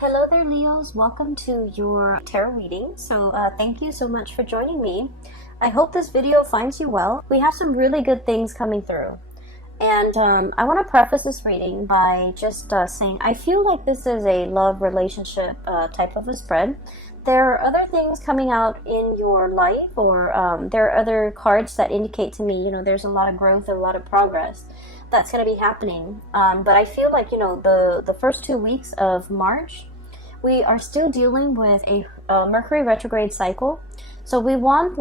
Hello there, Leos. Welcome to your tarot reading. Thank you so much for joining me. I hope this video finds you well. We have some really good things coming through. And I want to preface this reading by just saying I feel like this is a love relationship type of a spread. There are other things coming out in your life, or there are other cards that indicate to me, there's a lot of growth, a lot of progress that's going to be happening. But I feel like, the first 2 weeks of March, we are still dealing with a Mercury retrograde cycle. So we want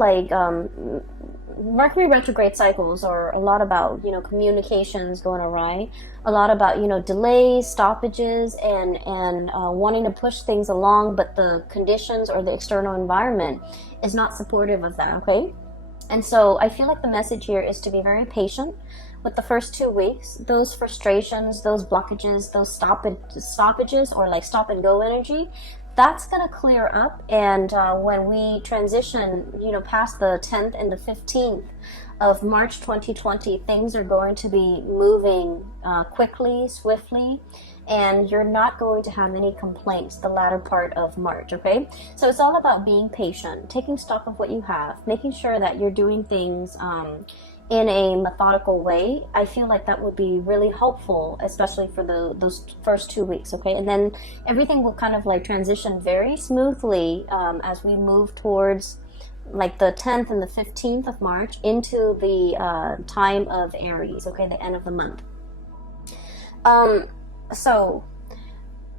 Mercury retrograde cycles are a lot about, communications going awry, a lot about, delays, stoppages, and wanting to push things along, but the conditions or the external environment is not supportive of that, okay? And so I feel like the message here is to be very patient with the first 2 weeks. Those frustrations, those blockages, those stoppages, or like stop and go energy, that's going to clear up. And when we transition, past the 10th and the 15th of March 2020, things are going to be moving quickly, swiftly, and you're not going to have any complaints the latter part of March, okay? So it's all about being patient, taking stock of what you have, making sure that you're doing things in a methodical way. I feel like that would be really helpful, especially for those first 2 weeks, okay? And then everything will kind of like transition very smoothly as we move towards like the 10th and the 15th of March into the time of Aries, okay, the end of the month. So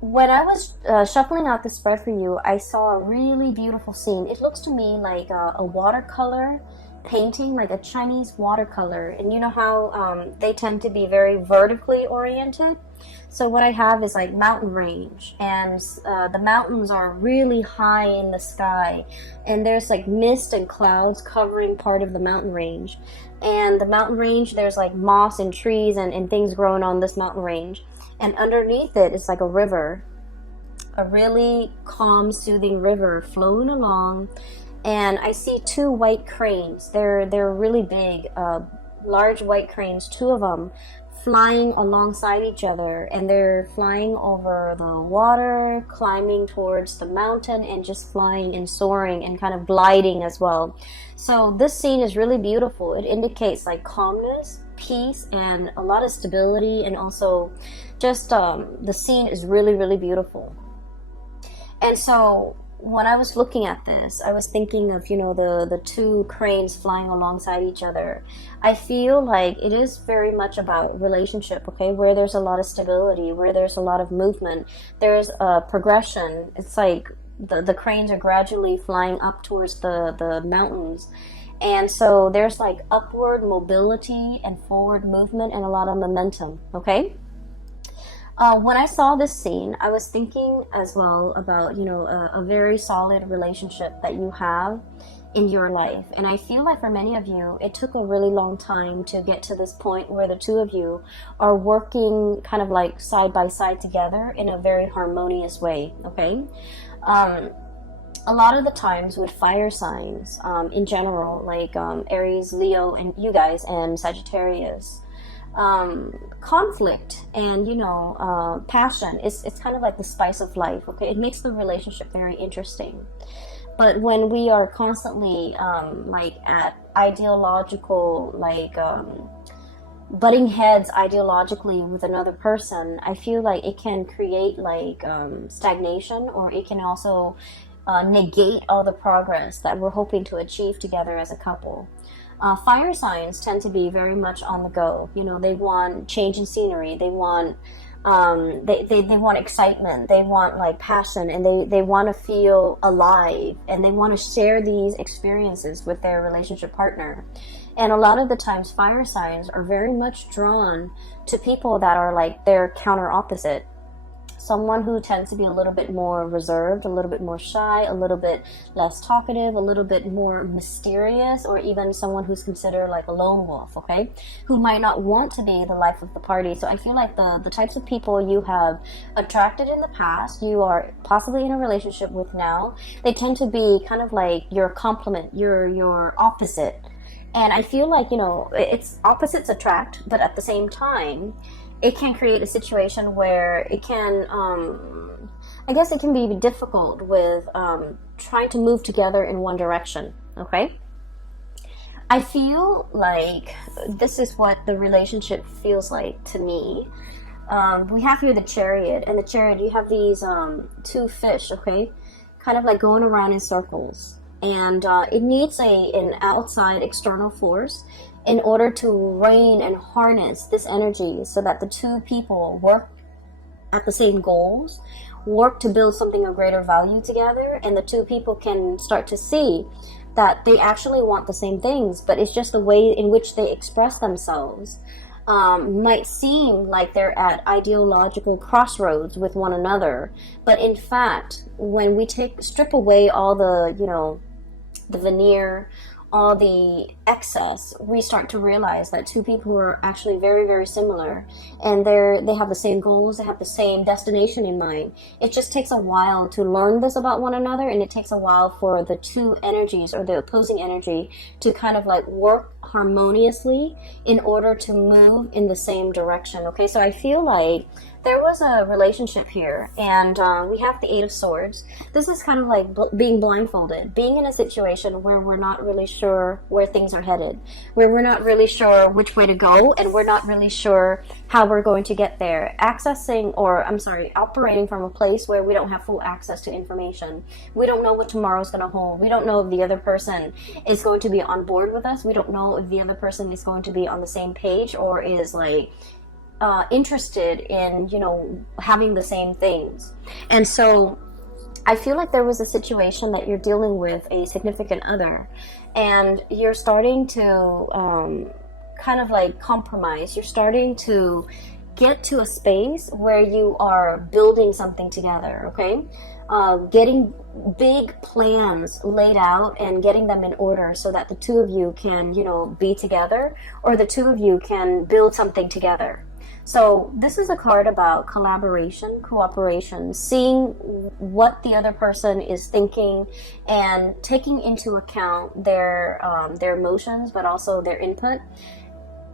when I was shuffling out the spread for you, I saw a really beautiful scene. It looks to me like a watercolor painting, like a Chinese watercolor, and you know how they tend to be very vertically oriented. So what I have is like mountain range, and the mountains are really high in the sky, and there's like mist and clouds covering part of the mountain range. And the mountain range, there's like moss and trees and things growing on this mountain range, and underneath it is like a river, a really calm, soothing river flowing along. And I see two white cranes. They're really big, large white cranes, two of them, flying alongside each other, and they're flying over the water, climbing towards the mountain, and just flying and soaring and kind of gliding as well. So this scene is really beautiful. It indicates like calmness, peace, and a lot of stability, and also just the scene is really, really beautiful. And so when I was looking at this, I was thinking of, the two cranes flying alongside each other. I feel like it is very much about relationship, okay, where there's a lot of stability, where there's a lot of movement, there's a progression. It's like the cranes are gradually flying up towards the mountains. And so there's like upward mobility and forward movement and a lot of momentum, okay? When I saw this scene, I was thinking as well about, a very solid relationship that you have in your life. And I feel like for many of you, it took a really long time to get to this point where the two of you are working kind of like side by side together in a very harmonious way, okay? A lot of the times with fire signs in general, like Aries, Leo, and you guys, and Sagittarius, conflict and passion it's kind of like the spice of life, okay? It makes the relationship very interesting. But when we are constantly like at ideological butting heads ideologically with another person, I feel like it can create like stagnation, or it can also negate all the progress that we're hoping to achieve together as a couple. Fire signs tend to be very much on the go. They want change in scenery. They want they want excitement. They want like passion, and they want to feel alive, and they want to share these experiences with their relationship partner. And a lot of the times, fire signs are very much drawn to people that are like their counter opposite. Someone who tends to be a little bit more reserved, a little bit more shy, a little bit less talkative, a little bit more mysterious, or even someone who's considered like a lone wolf, okay? Who might not want to be the life of the party. So I feel like the types of people you have attracted in the past, you are possibly in a relationship with now, they tend to be kind of like your complement, your opposite. And I feel like, it's opposites attract, but at the same time, it can create a situation where it can, I guess it can be difficult with trying to move together in one direction, okay? I feel like this is what the relationship feels like to me. We have here the chariot, and the chariot, you have these two fish, okay? Kind of like going around in circles. And it needs an outside external force in order to rein and harness this energy so that the two people work at the same goals, work to build something of greater value together, and the two people can start to see that they actually want the same things, but it's just the way in which they express themselves might seem like they're at ideological crossroads with one another. But in fact, when we strip away all the, the veneer, all the excess, we start to realize that two people who are actually very, very similar, and they have the same goals, they have the same destination in mind. It just takes a while to learn this about one another, and it takes a while for the two energies or the opposing energy to kind of like work harmoniously in order to move in the same direction. Okay, so I feel like there was a relationship here, and we have the Eight of Swords. This is kind of like being blindfolded, being in a situation where we're not really sure where things are headed, where we're not really sure which way to go, and we're not really sure how we're going to get there. Operating from a place where we don't have full access to information. We don't know what tomorrow's going to hold. We don't know if the other person is going to be on board with us. We don't know if the other person is going to be on the same page or is like interested in, having the same things. And so I feel like there was a situation that you're dealing with a significant other, and you're starting to kind of like compromise. You're starting to get to a space where you are building something together, okay? Getting big plans laid out and getting them in order so that the two of you can, be together, or the two of you can build something together. So this is a card about collaboration, cooperation, seeing what the other person is thinking and taking into account their emotions, but also their input,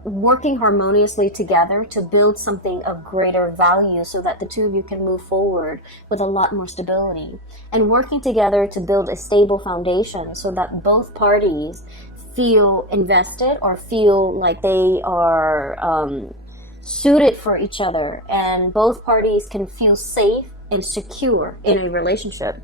working harmoniously together to build something of greater value so that the two of you can move forward with a lot more stability, and working together to build a stable foundation so that both parties feel invested or feel like they are suited for each other, and both parties can feel safe and secure in a relationship.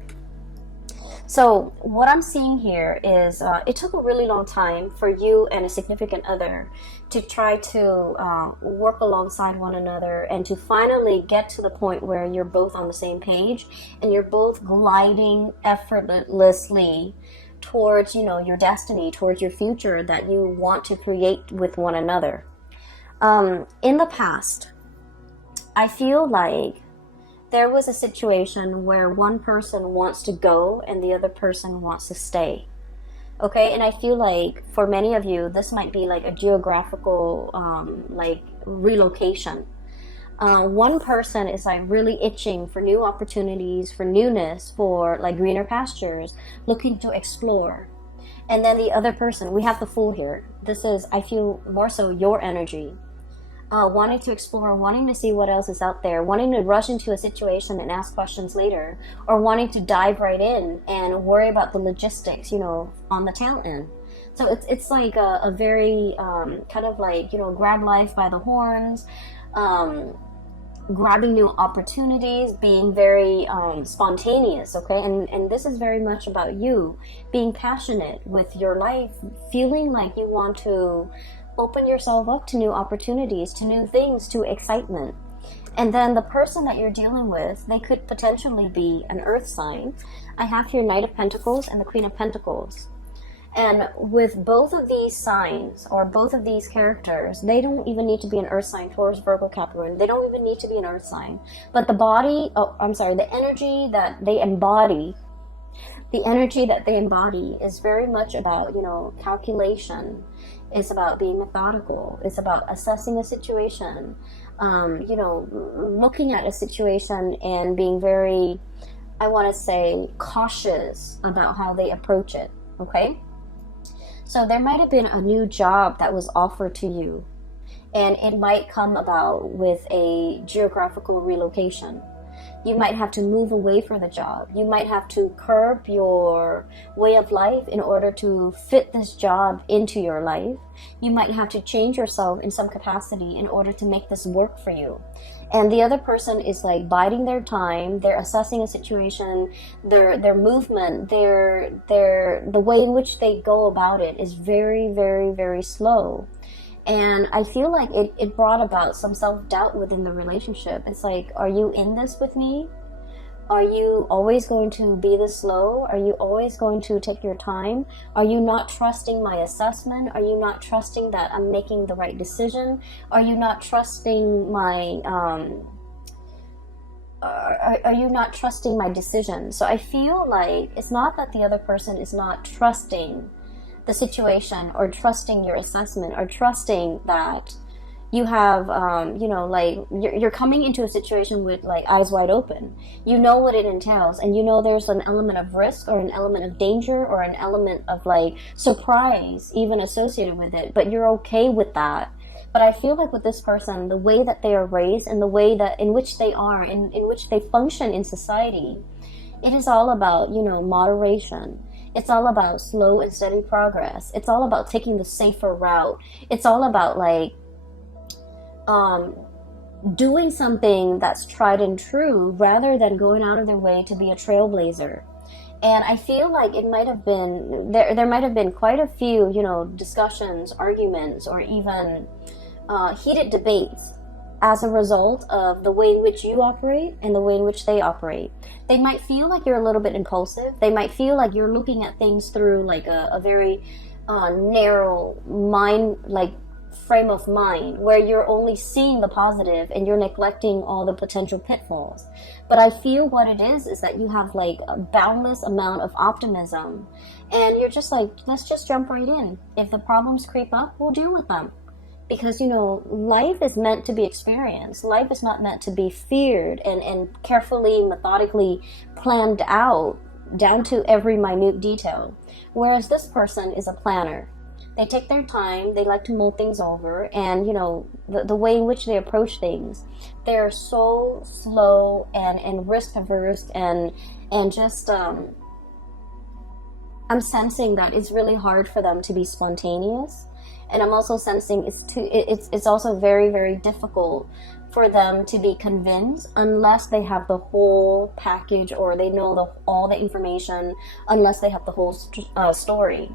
So what I'm seeing here is it took a really long time for you and a significant other to try to work alongside one another and to finally get to the point where you're both on the same page and you're both gliding effortlessly towards, your destiny, towards your future that you want to create with one another. In the past, I feel like there was a situation where one person wants to go and the other person wants to stay. Okay, and I feel like for many of you, this might be like a geographical relocation. One person is like really itching for new opportunities, for newness, for like greener pastures, looking to explore. And then the other person, we have the Fool here. This is, I feel, more so your energy. Wanting to explore, wanting to see what else is out there, wanting to rush into a situation and ask questions later, or wanting to dive right in and worry about the logistics, on the tail end. So it's like a very kind of like, grab life by the horns, grabbing new opportunities, being very spontaneous, okay? And this is very much about you being passionate with your life, feeling like you want to open yourself up to new opportunities, to new things, to excitement. And then the person that you're dealing with, they could potentially be an earth sign. I have here Knight of Pentacles and the Queen of Pentacles. And with both of these signs, or both of these characters, they don't even need to be an earth sign, Taurus, Virgo, Capricorn. They don't even need to be an earth sign. But the energy that they embody, is very much about, calculation. It's about being methodical. It's about assessing a situation, looking at a situation and being very, I want to say, cautious about how they approach it, okay? So there might have been a new job that was offered to you, And it might come about with a geographical relocation. You might have to move away from the job. You might have to curb your way of life in order to fit this job into your life. You might have to change yourself in some capacity in order to make this work for you. And the other person is like biding their time. They're assessing a situation. Their movement, the way in which they go about it is very, very, very slow. And I feel like it brought about some self-doubt within the relationship. It's like, are you in this with me? Are you always going to be this slow? Are you always going to take your time? Are you not trusting my assessment? Are you not trusting that I'm making the right decision? Are you not trusting my are you not trusting my decision? So I feel like it's not that the other person is not trusting the situation or trusting your assessment or trusting that you have like you're coming into a situation with like eyes wide open. You know what it entails, and you know there's an element of risk or an element of danger or an element of like surprise even associated with it, but you're okay with that. But I feel like with this person, the way that they are raised and the way that in which they are, in which they function in society, it is all about moderation. It's all about slow and steady progress. It's all about taking the safer route. It's all about like doing something that's tried and true rather than going out of their way to be a trailblazer. And I feel like it might have been, there might have been quite a few, discussions, arguments, or even heated debates as a result of the way in which you operate and the way in which they operate. They might feel like you're a little bit impulsive. They might feel like you're looking at things through like a very narrow mind, like frame of mind, where you're only seeing the positive and you're neglecting all the potential pitfalls. But I feel what it is that you have like a boundless amount of optimism, and you're just like, let's just jump right in. If the problems creep up, we'll deal with them. Because, life is meant to be experienced. Life is not meant to be feared and carefully, methodically planned out down to every minute detail. Whereas this person is a planner. They take their time, they like to mull things over, and, the way in which they approach things, they're so slow and risk averse and just, I'm sensing that it's really hard for them to be spontaneous. And I'm also sensing it's also very, very difficult for them to be convinced unless they have the whole package or they know all the information, unless they have the whole story.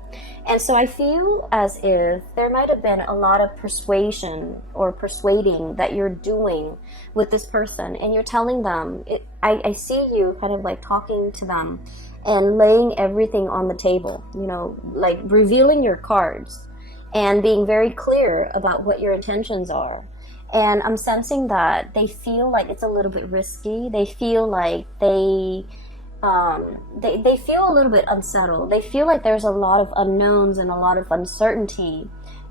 And so I feel as if there might have been a lot of persuasion or persuading that you're doing with this person, and you're telling them, I see you kind of like talking to them and laying everything on the table, like revealing your cards and being very clear about what your intentions are. And I'm sensing that they feel like it's a little bit risky. They feel like they feel a little bit unsettled. They feel like there's a lot of unknowns and a lot of uncertainty.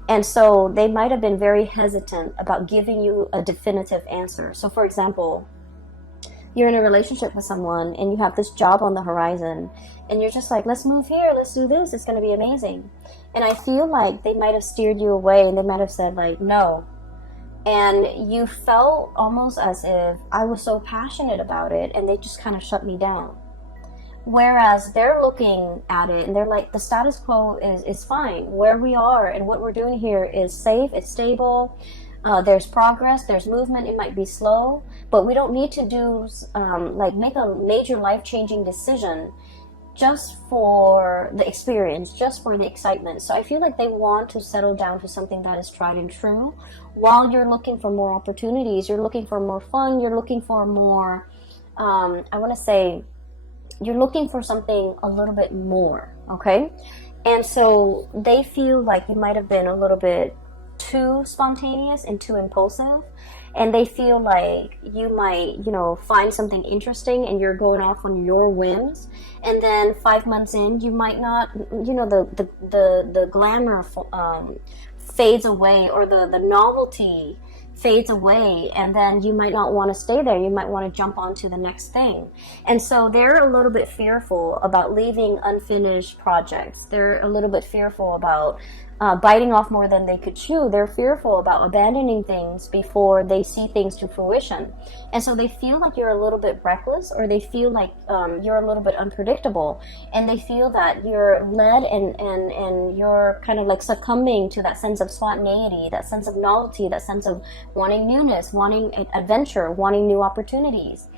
And so they might have been very hesitant about giving you a definitive answer. So for example, you're in a relationship with someone and you have this job on the horizon and you're just like, let's move here, let's do this, it's going to be amazing. And I feel like they might have steered you away and they might have said like, no. And you felt almost as if I was so passionate about it and they just kind of shut me down. Whereas they're looking at it and they're like, the status quo is fine. Where we are and what we're doing here is safe, it's stable. There's progress, there's movement, it might be slow, but we don't need to do make a major life-changing decision just for the experience, just for the excitement. So I feel like they want to settle down to something that is tried and true while you're looking for more opportunities, you're looking for more fun, you're looking for more, you're looking for something a little bit more, okay? And so they feel like you might have been a little bit too spontaneous and too impulsive, and they feel like you might find something interesting and you're going off on your whims, and then 5 months in you might not, the glamour fades away, or the novelty fades away, and then you might not want to stay there. You might want to jump on to the next thing. And so they're a little bit fearful about leaving unfinished projects. They're a little bit fearful about biting off more than they could chew. They're fearful about abandoning things before they see things to fruition. And so they feel like you're a little bit reckless, or they feel like you're a little bit unpredictable. And they feel that you're led and you're kind of like succumbing to that sense of spontaneity, that sense of novelty, that sense of wanting newness, wanting adventure, wanting new opportunities.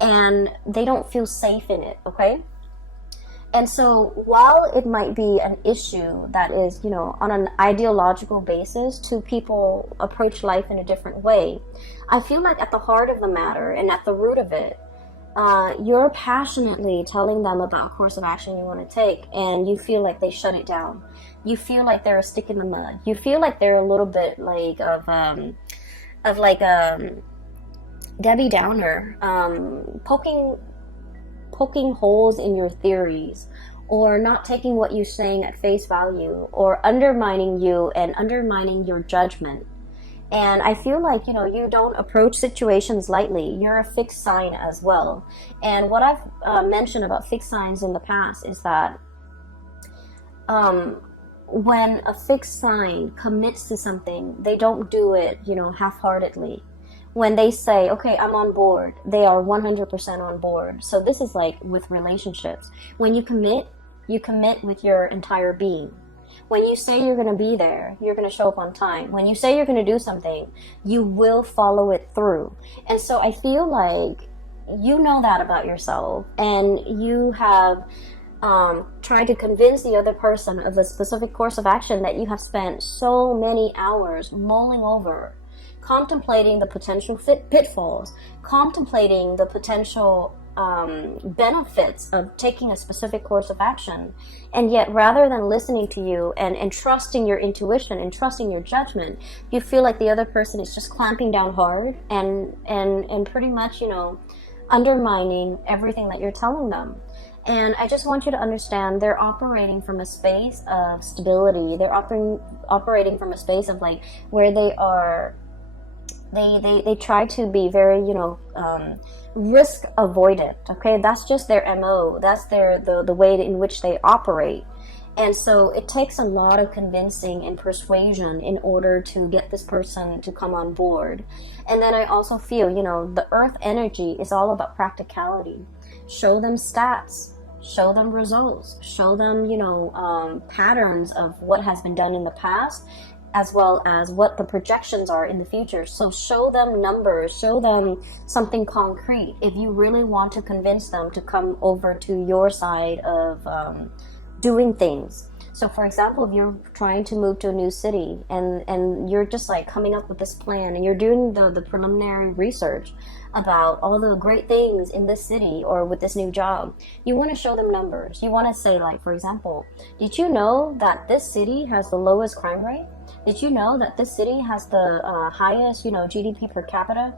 And they don't feel safe in it, okay? And so while it might be an issue that is, on an ideological basis, two people approach life in a different way, I feel like at the heart of the matter and at the root of it, you're passionately telling them about a course of action you want to take, and you feel like they shut it down. You feel like they're a stick in the mud. You feel like they're a little bit like Debbie Downer, poking holes in your theories, or not taking what you're saying at face value, or undermining you and undermining your judgment. And I feel like, you don't approach situations lightly. You're a fixed sign as well. And what I've mentioned about fixed signs in the past is that when a fixed sign commits to something, they don't do it, half-heartedly. When they say, okay, I'm on board, they are 100% on board. So this is like with relationships. When you commit with your entire being. When you say you're going to be there, you're going to show up on time. When you say you're going to do something, you will follow it through. And so I feel like you know that about yourself, and you have tried to convince the other person of a specific course of action that you have spent so many hours mulling over, contemplating the potential pitfalls, contemplating the potential benefits of taking a specific course of action. And yet, rather than listening to you and trusting your intuition and trusting your judgment, you feel like the other person is just clamping down hard and pretty much, undermining everything that you're telling them. And I just want you to understand, they're operating from a space of stability. They're operating from a space of like where they are. They try to be very, risk avoidant. Okay, that's just their MO. That's the way in which they operate. And so it takes a lot of convincing and persuasion in order to get this person to come on board. And then I also feel, the earth energy is all about practicality. Show them stats, show them results, show them, patterns of what has been done in the past, as well as what the projections are in the future. So show them numbers, show them something concrete if you really want to convince them to come over to your side of doing things. So for example, if you're trying to move to a new city and you're just like coming up with this plan and you're doing the preliminary research about all the great things in this city or with this new job, you want to show them numbers. You want to say, like, for example, did you know that this city has the lowest crime rate? Did you know that this city has the highest, GDP per capita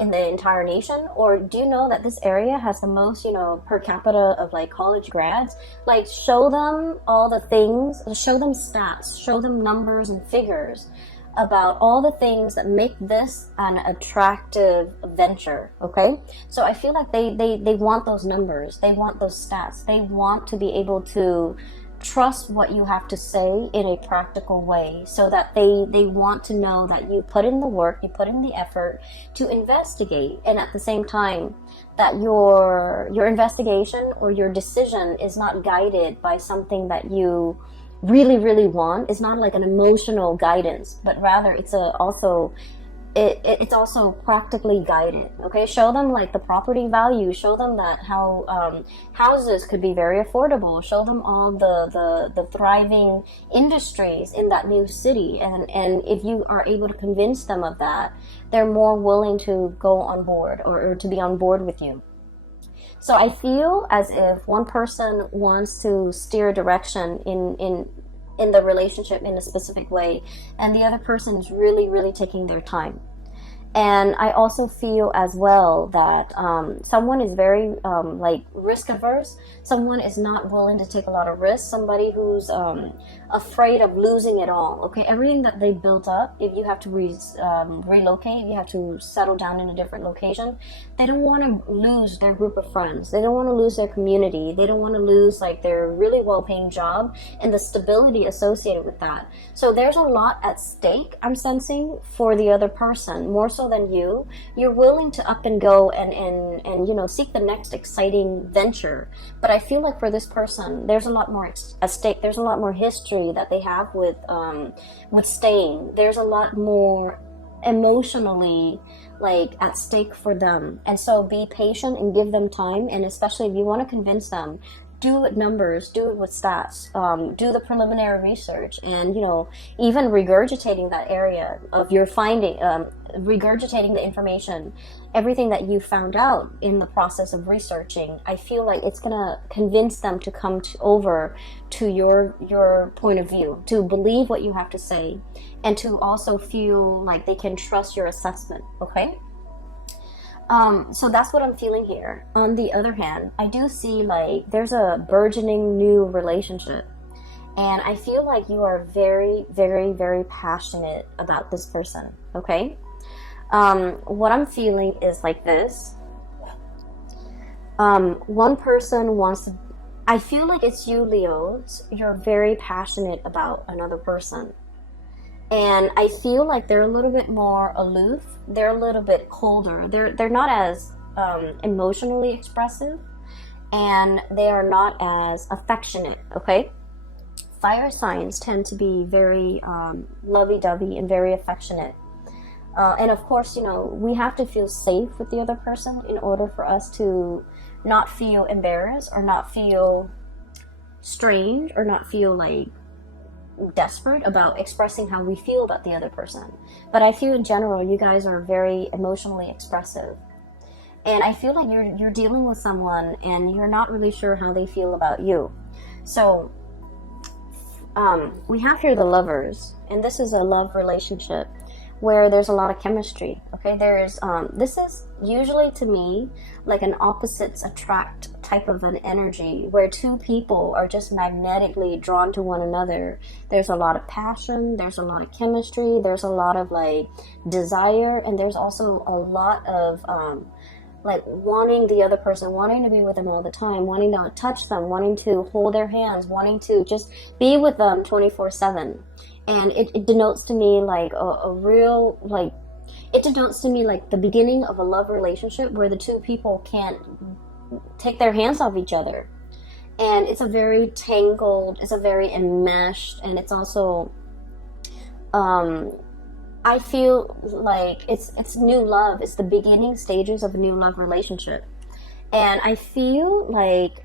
in the entire nation? Or do you know that this area has the most, per capita of like college grads? Like, show them all the things, show them stats, show them numbers and figures about all the things that make this an attractive venture, okay? So I feel like they want those numbers, they want those stats, they want to be able to trust what you have to say in a practical way, so that they want to know that you put in the work, you put in the effort to investigate, and at the same time that your investigation or your decision is not guided by something that you really want. It's not like an emotional guidance, but rather it's also practically guided. Okay, show them like the property value, show them that how houses could be very affordable, show them all the thriving industries in that new city, and if you are able to convince them of that, they're more willing to go on board or to be on board with you. So I feel as if one person wants to steer direction in the relationship in a specific way, and the other person is really taking their time. And I also feel as well that someone is very like risk averse. Someone is not willing to take a lot of risks. Somebody who's afraid of losing it all. Okay, everything that they built up, if you have to relocate, you have to settle down in a different location, they don't want to lose their group of friends. They don't want to lose their community. They don't want to lose like their really well-paying job and the stability associated with that. So there's a lot at stake, I'm sensing, for the other person, more so than you. You're willing to up and go and you know, seek the next exciting venture. But I feel like for this person, there's a lot more at stake. There's a lot more history that they have with staying. There's a lot more emotionally like at stake for them. And so be patient and give them time. And especially if you want to convince them, do it with numbers, do it with stats, do the preliminary research, and, you know, even regurgitating that area of your finding, regurgitating the information, everything that you found out in the process of researching. I feel like it's gonna convince them to come over to your point of view, to believe what you have to say, and to also feel like they can trust your assessment. Okay. So that's what I'm feeling here. On the other hand, I do see like there's a burgeoning new relationship, and I feel like you are very, very, very passionate about this person. Okay. What I'm feeling is like this. One person wants to, I feel like it's you, Leos. You're very passionate about another person. And I feel like they're a little bit more aloof. They're a little bit colder. They're not as emotionally expressive, and they are not as affectionate. Okay, fire signs tend to be very lovey-dovey and very affectionate. And of course, you know, we have to feel safe with the other person in order for us to not feel embarrassed or not feel strange or not feel like desperate about expressing how we feel about the other person. But I feel in general you guys are very emotionally expressive, and I feel like you're dealing with someone and you're not really sure how they feel about you. So we have here the Lovers, and this is a love relationship where there's a lot of chemistry. Okay, there's this is usually to me like an opposites attract type of an energy where two people are just magnetically drawn to one another. There's a lot of passion, there's a lot of chemistry, there's a lot of like desire, and there's also a lot of like wanting the other person, wanting to be with them all the time, wanting to touch them, wanting to hold their hands, wanting to just be with them 24/7. And it denotes to me like a real, like, it denotes to me like the beginning of a love relationship where the two people can't take their hands off each other. And it's a very tangled, it's a very enmeshed, and it's also, I feel like it's new love. It's the beginning stages of a new love relationship. And I feel like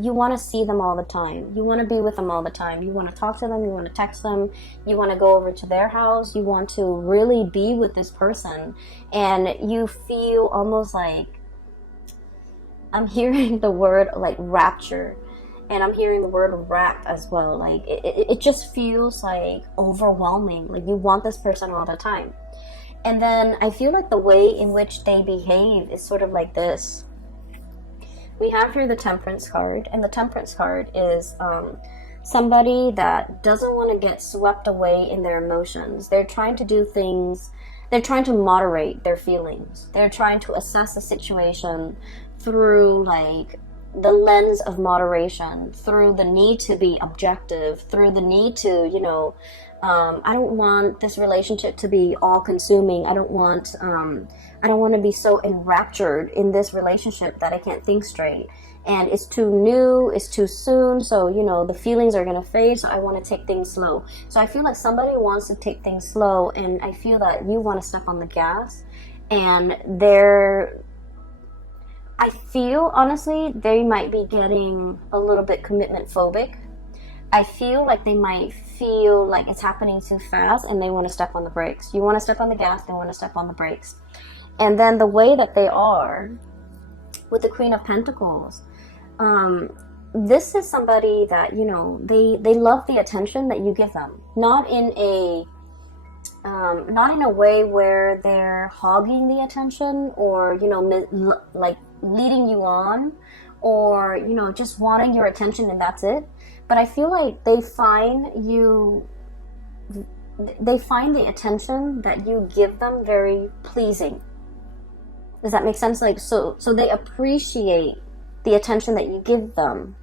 you want to see them all the time. You want to be with them all the time. You want to talk to them. You want to text them. You want to go over to their house. You want to really be with this person. And you feel almost like, I'm hearing the word like rapture. And I'm hearing the word wrap as well. Like it just feels like overwhelming. Like you want this person all the time. And then I feel like the way in which they behave is sort of like this. We have here the Temperance card, and the Temperance card is somebody that doesn't want to get swept away in their emotions. They're trying to do things, they're trying to moderate their feelings. They're trying to assess the situation through like the lens of moderation, through the need to be objective, through the need to, you know, I don't want this relationship to be all consuming. I don't want to be so enraptured in this relationship that I can't think straight. And it's too new, it's too soon, so, you know, the feelings are going to fade, so I want to take things slow. So I feel like somebody wants to take things slow, and I feel that you want to step on the gas, and I feel, honestly, they might be getting a little bit commitment phobic. I feel like they might feel like it's happening too fast and they want to step on the brakes. You want to step on the gas, they want to step on the brakes. And then the way that they are with the Queen of Pentacles, this is somebody that, you know, they love the attention that you give them. Not in a not in a way where they're hogging the attention, or like leading you on, or just wanting your attention and that's it. But I feel like they find the attention that you give them very pleasing. Does that make sense? Like, so they appreciate the attention that you give them.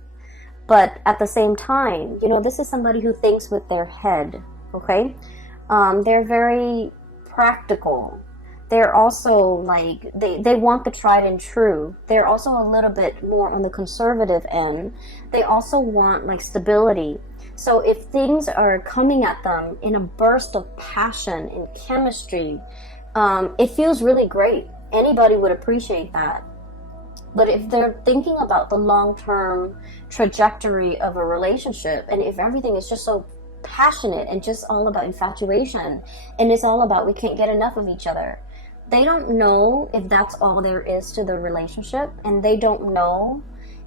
But at the same time, this is somebody who thinks with their head, okay? They're very practical. They're also like, they want the tried and true. They're also a little bit more on the conservative end. They also want like stability. So if things are coming at them in a burst of passion and chemistry, it feels really great. Anybody would appreciate that. But if they're thinking about the long-term trajectory of a relationship, and if everything is just so passionate and just all about infatuation, and it's all about we can't get enough of each other, they don't know if that's all there is to the relationship, and they don't know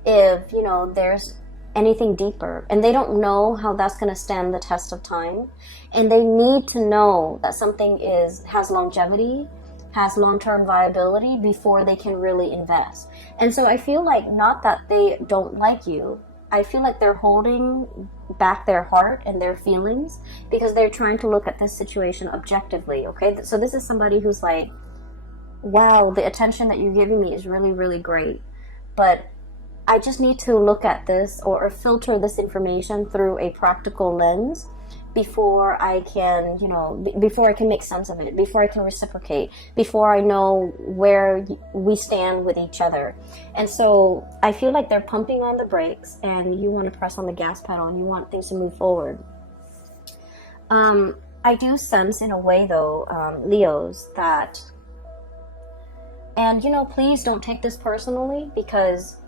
if there's anything deeper, and they don't know how that's going to stand the test of time. And they need to know that something has longevity, has long-term viability before they can really invest. And so I feel like, not that they don't like you, I feel like they're holding back their heart and their feelings because they're trying to look at this situation objectively, okay? So this is somebody who's like, wow, the attention that you're giving me is really, really great, but I just need to look at this or filter this information through a practical lens before I can, before I can make sense of it, before I can reciprocate, before I know where we stand with each other. And so I feel like they're pumping on the brakes, and you want to press on the gas pedal, and you want things to move forward. I do sense in a way, though, Leos, that, and please don't take this personally, because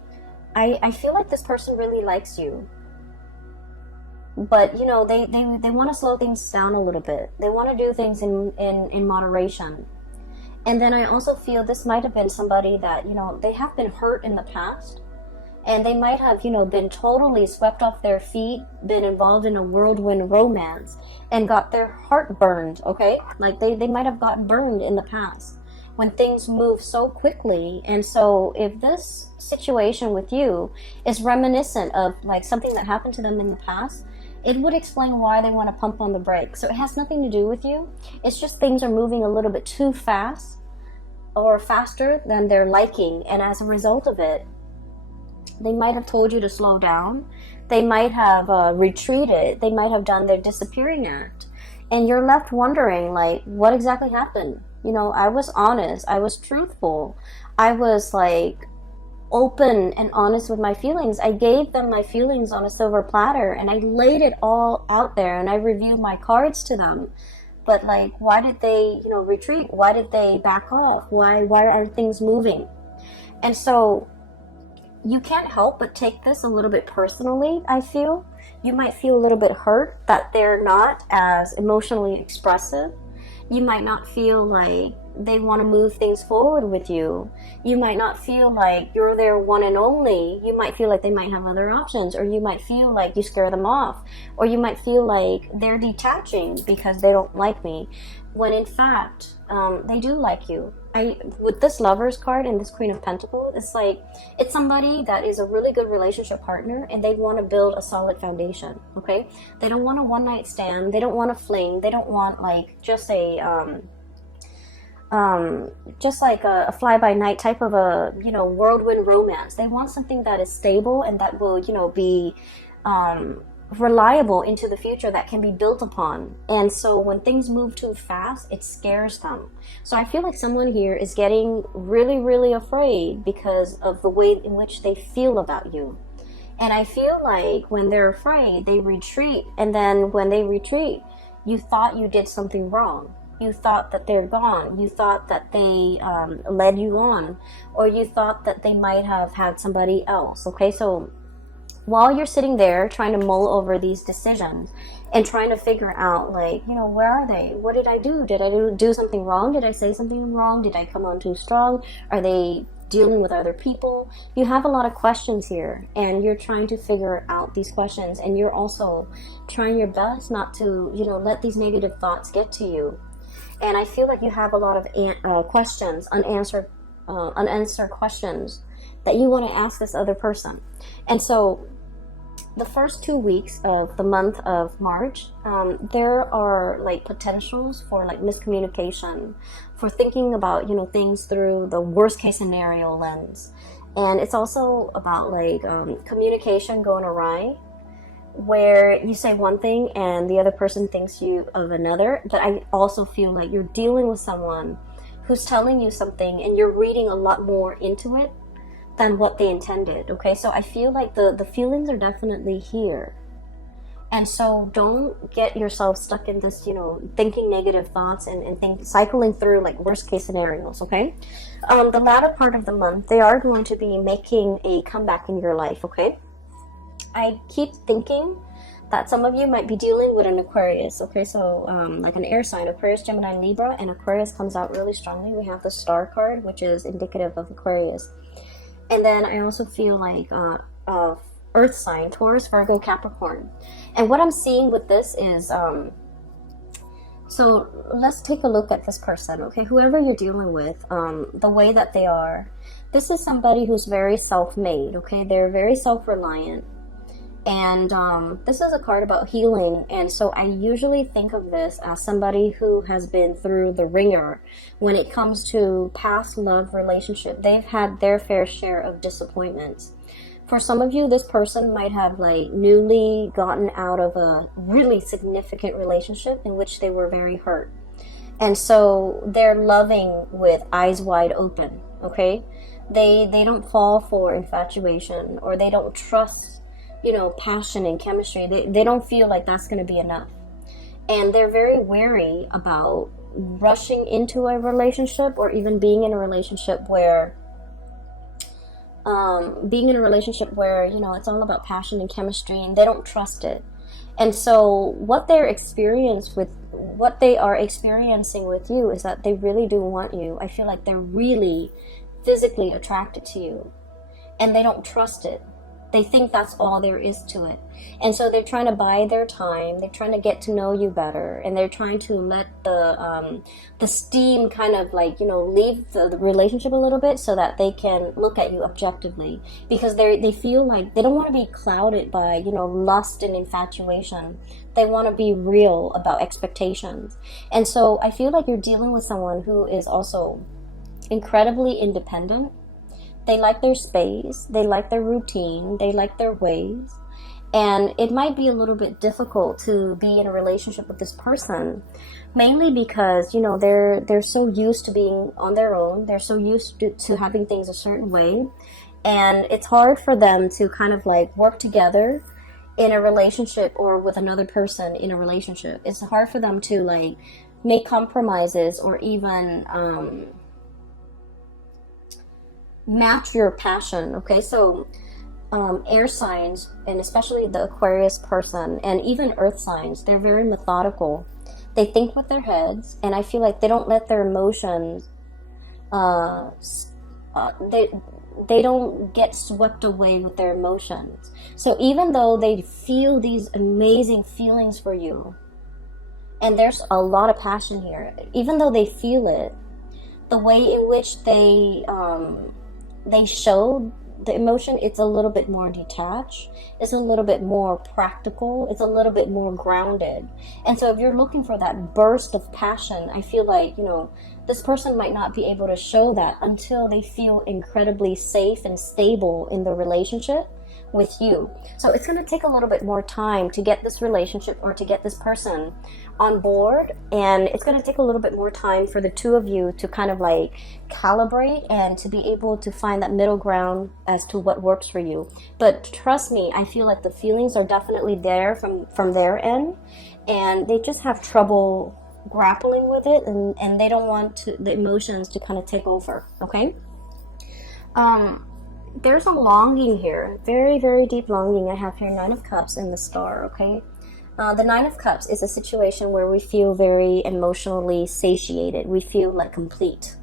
I feel like this person really likes you. But they want to slow things down a little bit. They want to do things in moderation. And then I also feel this might have been somebody that they have been hurt in the past, and they might have been totally swept off their feet, been involved in a whirlwind romance, and got their heart burned. Okay, like they might have gotten burned in the past when things move so quickly. And so if this situation with you is reminiscent of like something that happened to them in the past, it would explain why they want to pump on the brakes. So it has nothing to do with you. It's just things are moving a little bit too fast, or faster than they're liking. And as a result of it, they might have told you to slow down. They might have retreated. They might have done their disappearing act. And you're left wondering, like, what exactly happened? I was honest. I was truthful. I was like open and honest with my feelings. I gave them my feelings on a silver platter, and I laid it all out there, and I reviewed my cards to them. But like, why did they retreat? Why did they back off? Why aren't things moving? And so you can't help but take this a little bit personally. I feel you might feel a little bit hurt that they're not as emotionally expressive. You might not feel like they want to move things forward with you. You might not feel like you're their one and only. You might feel like they might have other options, or you might feel like you scare them off, or you might feel like they're detaching because they don't like me, when in fact they do like you. With this Lovers card and this Queen of Pentacles, it's like it's somebody that is a really good relationship partner, and they want to build a solid foundation. Okay, they don't want a one-night stand. They don't want a fling. They don't want like just a fly-by-night type of a whirlwind romance. They want something that is stable and that will be reliable into the future, that can be built upon. And so when things move too fast, it scares them. So I feel like someone here is getting really, really afraid because of the way in which they feel about you. And I feel like when they're afraid, they retreat. And then when they retreat, you thought you did something wrong. You thought that they're gone. You thought that they led you on, or you thought that they might have had somebody else. Okay, so while you're sitting there trying to mull over these decisions and trying to figure out, like, where are they? What did I do? Did I do something wrong? Did I say something wrong? Did I come on too strong? Are they dealing with other people? You have a lot of questions here, and you're trying to figure out these questions, and you're also trying your best not to, let these negative thoughts get to you. And I feel like you have a lot of questions, unanswered questions that you want to ask this other person. And so the first 2 weeks of the month of March, there are like potentials for like miscommunication, for thinking about, you know, things through the worst case scenario lens. And it's also about like communication going awry, where you say one thing and the other person thinks you of another. But I also feel like you're dealing with someone who's telling you something and you're reading a lot more into it than what they intended. Okay, so I feel like the feelings are definitely here. And so don't get yourself stuck in this, you know, thinking negative thoughts and cycling through like worst case scenarios. Okay, the latter part of the month, they are going to be making a comeback in your life. Okay, I keep thinking that some of you might be dealing with an Aquarius. Okay, so like an air sign, Aquarius, Gemini, Libra, and Aquarius comes out really strongly. We have the star card, which is indicative of Aquarius. And then I also feel like earth sign, Taurus, Virgo, Capricorn. And what I'm seeing with this is, so let's take a look at this person, okay? Whoever you're dealing with, the way that they are, this is somebody who's very self-made, okay? They're very self-reliant. And this is a card about healing. And so I usually think of this as somebody who has been through the ringer when it comes to past love relationship. They've had their fair share of disappointments. For some of you, this person might have like newly gotten out of a really significant relationship in which they were very hurt. And so they're loving with eyes wide open, okay? They don't fall for infatuation, or they don't trust, you know, passion and chemistry. They don't feel like that's going to be enough. And they're very wary about rushing into a relationship, or even being in a relationship where you know, it's all about passion and chemistry, and they don't trust it. And so what they are experiencing with you is that they really do want you. I feel like they're really physically attracted to you, and they don't trust it. They think that's all there is to it. And so they're trying to buy their time. They're trying to get to know you better. And they're trying to let the steam kind of like, you know, leave the relationship a little bit so that they can look at you objectively. Because they feel like they don't want to be clouded by, you know, lust and infatuation. They want to be real about expectations. And so I feel like you're dealing with someone who is also incredibly independent. They like their space, they like their routine, they like their ways. And it might be a little bit difficult to be in a relationship with this person, mainly because, you know, they're so used to being on their own. They're so used to having things a certain way. And it's hard for them to kind of like work together in a relationship, or with another person in a relationship. It's hard for them to like make compromises, or even match your passion. Okay, so air signs, and especially the Aquarius person, and even earth signs, they're very methodical. They think with their heads, and I feel like they don't let their emotions they don't get swept away with their emotions. So even though they feel these amazing feelings for you, and there's a lot of passion here, even though they feel it, the way in which they show the emotion, it's a little bit more detached, it's a little bit more practical, it's a little bit more grounded. And so if you're looking for that burst of passion, I feel like, you know, this person might not be able to show that until they feel incredibly safe and stable in the relationship with you. So it's going to take a little bit more time to get this relationship, or to get this person on board, and it's going to take a little bit more time for the two of you to kind of like calibrate and to be able to find that middle ground as to what works for you. But trust me, I feel like the feelings are definitely there from their end, and they just have trouble grappling with it, and they don't want the emotions to kind of take over. Okay, there's a longing here, very, very deep longing. I have here Nine of Cups and the Star. Okay, the Nine of Cups is a situation where we feel very emotionally satiated. We feel like complete.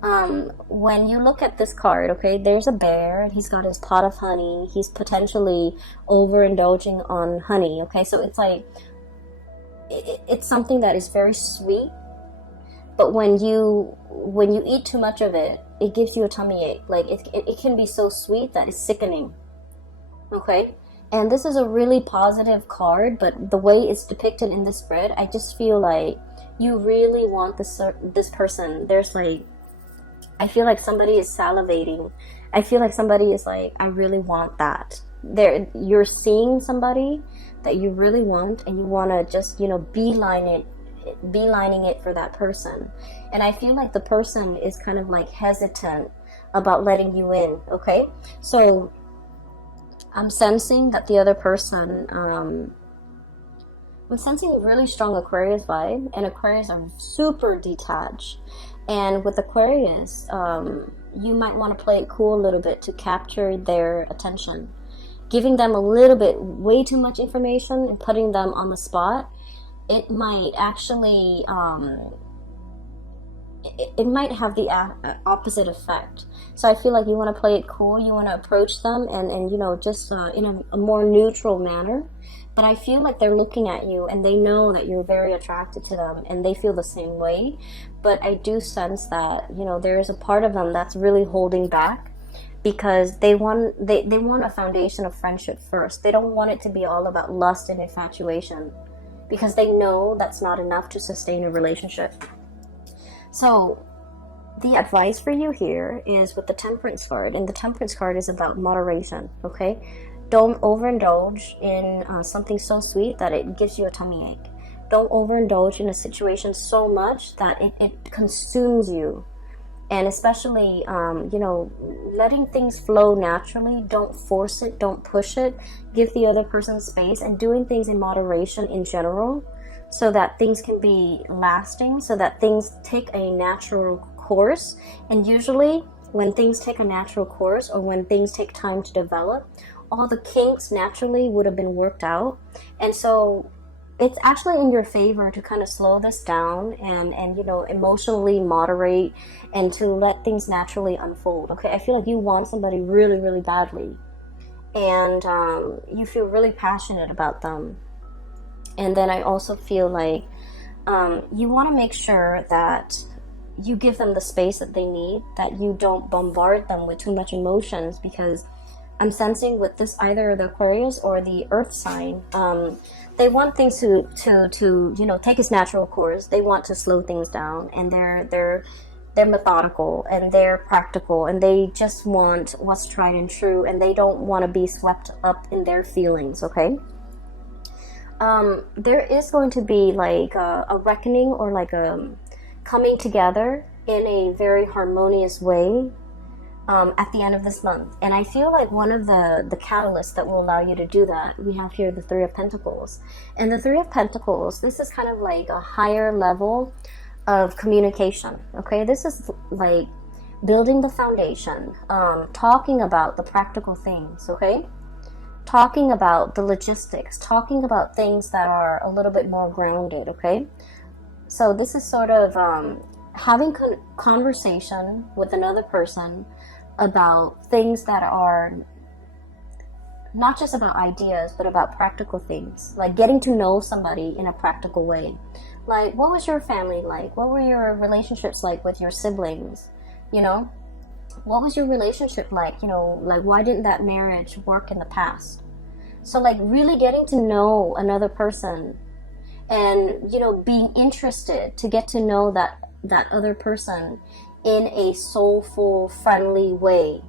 When you look at this card, okay, there's a bear, and he's got his pot of honey. He's potentially overindulging on honey. Okay, so it's like it's something that is very sweet, but when you eat too much of it, it gives you a tummy ache. Like it can be so sweet that it's sickening. Okay, and this is a really positive card, but the way it's depicted in this spread, I just feel like you really want this person. There's like, I feel like somebody is salivating. I feel like somebody is like, I really want that. You're seeing somebody that you really want, and you want to just, beelining it for that person. And I feel like the person is kind of like hesitant about letting you in. Okay, so I'm sensing that the other person, I'm sensing a really strong Aquarius vibe, and Aquarius are super detached. And with Aquarius, you might want to play it cool a little bit to capture their attention. Giving them a little bit, way too much information and putting them on the spot, it might actually, it might have the opposite effect. So I feel like you want to play it cool, you want to approach them and just in a more neutral manner. But I feel like they're looking at you and they know that you're very attracted to them and they feel the same way. But I do sense that, there is a part of them that's really holding back because they want a foundation of friendship first. They don't want it to be all about lust and infatuation because they know that's not enough to sustain a relationship. So the advice for you here is with the Temperance card, and the Temperance card is about moderation, okay? Don't overindulge in something so sweet that it gives you a tummy ache. Don't overindulge in a situation so much that it consumes you. And especially, letting things flow naturally. Don't force it. Don't push it. Give the other person space, and doing things in moderation in general so that things can be lasting, so that things take a natural course. And usually when things take a natural course or when things take time to develop, all the kinks naturally would have been worked out. And so it's actually in your favor to kind of slow this down and emotionally moderate and to let things naturally unfold. Okay, I feel like you want somebody really, really badly, and you feel really passionate about them. And then I also feel like you want to make sure that you give them the space that they need, that you don't bombard them with too much emotions, because I'm sensing with this, either the Aquarius or the Earth sign, they want things to take its natural course. They want to slow things down, and they're methodical and they're practical, and they just want what's tried and true, and they don't want to be swept up in their feelings. Okay. There is going to be like a reckoning, or like a coming together in a very harmonious way at the end of this month. And I feel like one of the catalysts that will allow you to do that, we have here the Three of Pentacles. And the Three of Pentacles, this is kind of like a higher level of communication. Okay, this is like building the foundation, talking about the practical things. Okay, talking about the logistics, talking about things that are a little bit more grounded. Okay, so this is sort of having conversation with another person about things that are not just about ideas, but about practical things, like getting to know somebody in a practical way. Like, what was your family like? What were your relationships like with your siblings? What was your relationship like? Like, why didn't that marriage work in the past? So like really getting to know another person, and being interested to get to know that other person in a soulful, friendly way,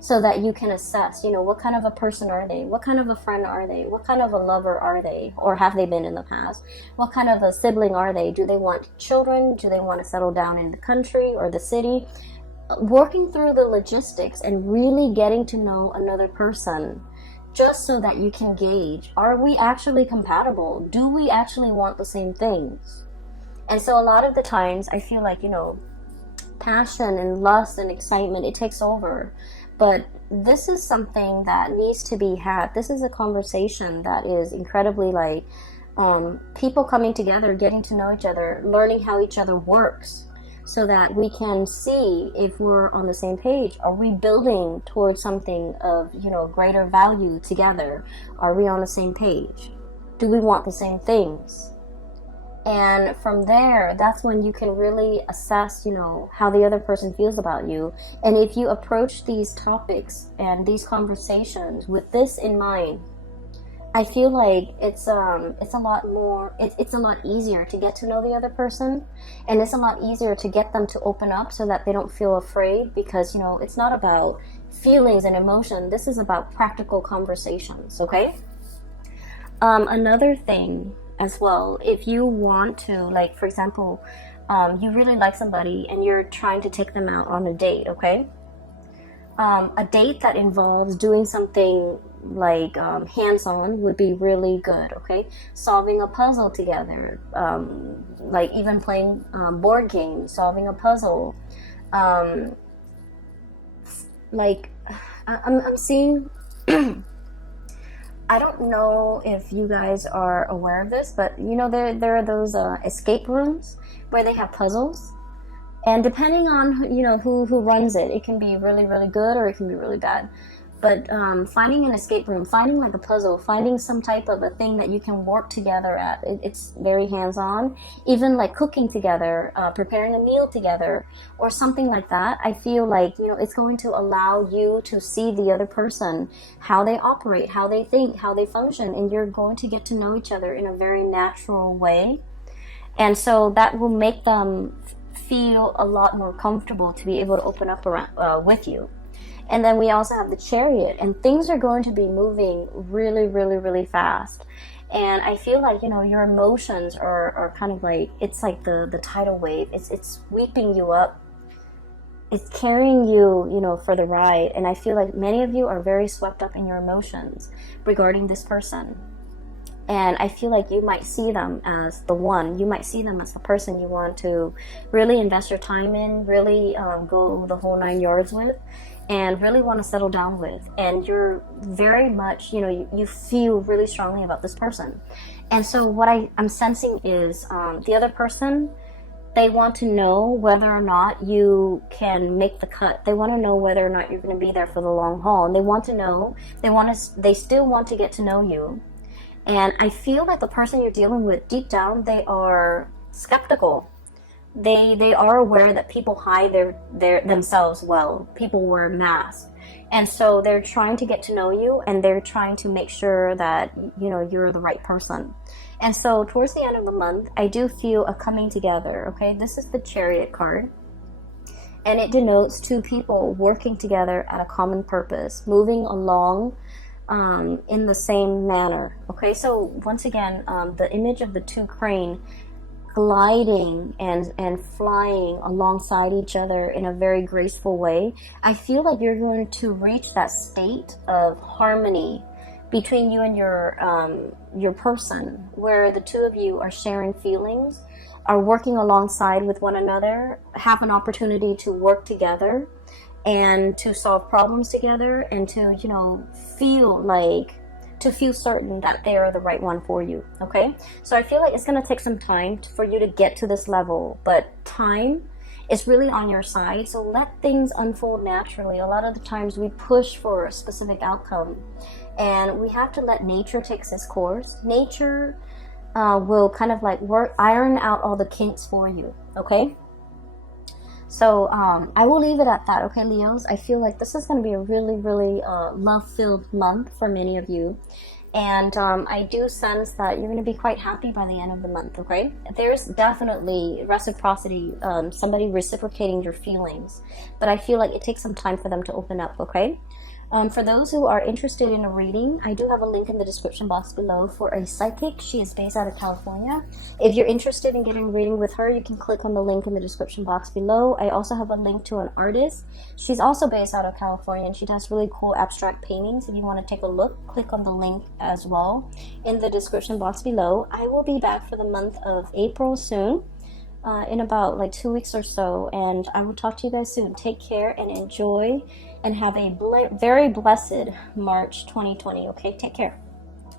so that you can assess, what kind of a person are they? What kind of a friend are they? What kind of a lover are they? Or have they been in the past? What kind of a sibling are they? Do they want children? Do they want to settle down in the country or the city? Working through the logistics and really getting to know another person, just so that you can gauge, are we actually compatible? Do we actually want the same things? And so a lot of the times I feel like, passion and lust and excitement, it takes over. But this is something that needs to be had. This is a conversation that is incredibly like people coming together, getting to know each other, learning how each other works, so that we can see if we're on the same page. Are we building towards something of, greater value together? Are we on the same page? Do we want the same things? And from there, that's when you can really assess, you know, how the other person feels about you. And if you approach these topics and these conversations with this in mind, I feel like it's a lot more, it's a lot easier to get to know the other person, and it's a lot easier to get them to open up so that they don't feel afraid, because, you know, it's not about feelings and emotion. This is about practical conversations, okay? Another thing as well, if you want to, like, for example, you really like somebody and you're trying to take them out on a date, okay? A date that involves doing something like hands-on would be really good, okay? Solving a puzzle together, like even playing board games, solving a puzzle. Like, I'm seeing, I don't know if you guys are aware of this, but you know, there are those escape rooms where they have puzzles. And depending on, you know, who runs it, it can be really, really good or it can be really bad. But finding an escape room, finding like a puzzle, finding some type of a thing that you can work together at, it's very hands-on. Even like cooking together, preparing a meal together, or something like that. I feel like, you know, it's going to allow you to see the other person, how they operate, how they think, how they function, and you're going to get to know each other in a very natural way. And so that will make them feel a lot more comfortable to be able to open up around, with you. And then we also have the Chariot, and things are going to be moving really, really, really fast. And I feel like, you know, your emotions are kind of like, it's like the tidal wave. It's sweeping you up. It's carrying you, you know, for the ride. And I feel like many of you are very swept up in your emotions regarding this person. And I feel like you might see them as the one. You might see them as the person you want to really invest your time in, really go the whole 9 yards with, and really want to settle down with. And you're very much, you know, you feel really strongly about this person. And so what I'm sensing is the other person, they want to know whether or not you can make the cut. They want to know whether or not you're going to be there for the long haul. And they want to know, they still want to get to know you. And I feel like the person you're dealing with, deep down, they are skeptical. They are aware that people hide their themselves well. People wear masks. And so they're trying to get to know you, and they're trying to make sure that, you know, you're the right person. And so towards the end of the month, I do feel a coming together, okay? This is the Chariot card. And it denotes two people working together at a common purpose, moving along in the same manner. Okay, so once again, the image of the two crane gliding and flying alongside each other in a very graceful way. I feel like you're going to reach that state of harmony between you and your person, where the two of you are sharing feelings, are working alongside with one another, have an opportunity to work together and to solve problems together, and to, you know, feel certain that they are the right one for you, okay? So I feel like it's going to take some time for you to get to this level, but time is really on your side, so let things unfold naturally. A lot of the times we push for a specific outcome, and we have to let nature take its course. Nature will kind of like iron out all the kinks for you, okay? So I will leave it at that, okay, Leos? I feel like this is going to be a really, really love-filled month for many of you. And I do sense that you're going to be quite happy by the end of the month, okay? There's definitely reciprocity, somebody reciprocating your feelings. But I feel like it takes some time for them to open up, okay? For those who are interested in a reading, I do have a link in the description box below for a psychic. She is based out of California. If you're interested in getting a reading with her, you can click on the link in the description box below. I also have a link to an artist. She's also based out of California, and she does really cool abstract paintings. If you want to take a look, click on the link as well in the description box below. I will be back for the month of April soon. In about like 2 weeks or so, and I will talk to you guys soon. Take care and enjoy, and have a very blessed March 2020. Okay, take care.